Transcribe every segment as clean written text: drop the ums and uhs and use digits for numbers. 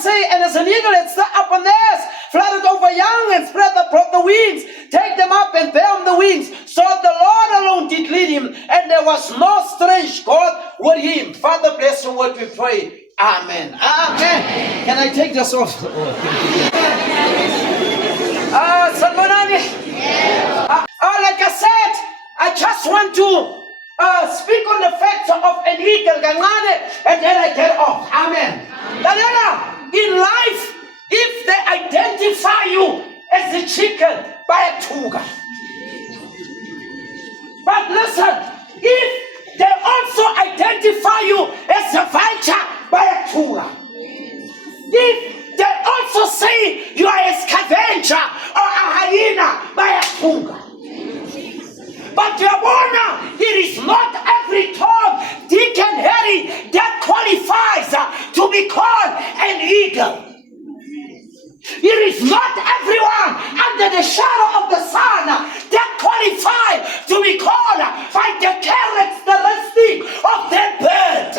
can say, and as an eagle it set up a nest, fluttered over young and spread abroad the wings, take them up and bear on the wings. So the Lord alone did lead him, and there was no strange God with him. Father, bless your word, we pray. Amen. Amen. Can I take this off? Salmonani. Like I said, I just want to speak on the facts of an eagle, and then I get off. Amen. In life, if they identify you as a chicken, by a tuga. But listen, if they also identify you as a vulture, by a tuga. If they also say you are a scavenger or a hyena, by a tuga. But Yabona, it is not every Tom, Dick and Harry that qualifies to be called an eagle. It is not everyone under the shadow of the sun that qualifies to be called by the characteristic of that bird.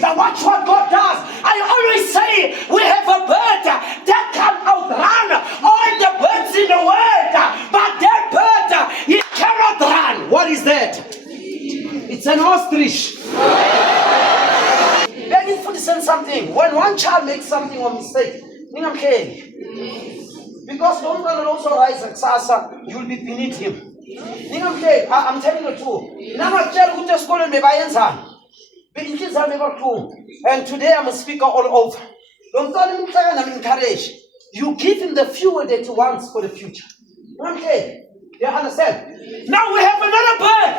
Now watch what God does. I always say we have a bird that can outrun all the birds in the world, but that bird, it cannot run. What is that? It's an ostrich. Let me listen something. When one child makes something or mistake, okay, because don't also rise at Sasa, you'll be beneath him. Okay, I'm telling you too. Now I tell you to school and and today I'm a speaker all over. Don't tell him I'm encouraged. You give him the fuel that he wants for the future. Okay, you understand? Now we have another bird.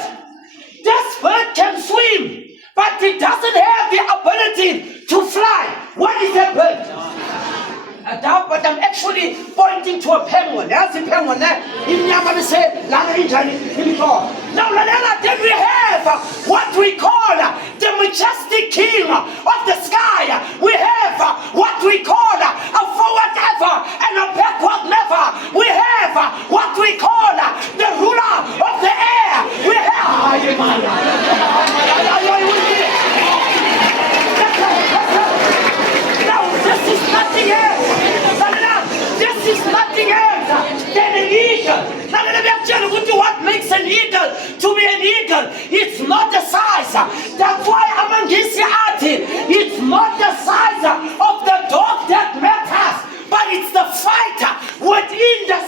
This bird can swim, but it doesn't have the ability to fly. What is that bird? A dove, but I'm actually pointing to a penguin. That's the penguin. Now, then we have what we call the majestic king of the sky. We have what we call a forward ever and a backward never. We have what we call the ruler of the air. We have... Now, this is nothing else. This is nothing else than an eagle. Now let me tell you what makes an eagle to be an eagle. It's not the size. That's why among his it's not the size of the dog that matters, but it's the fighter within the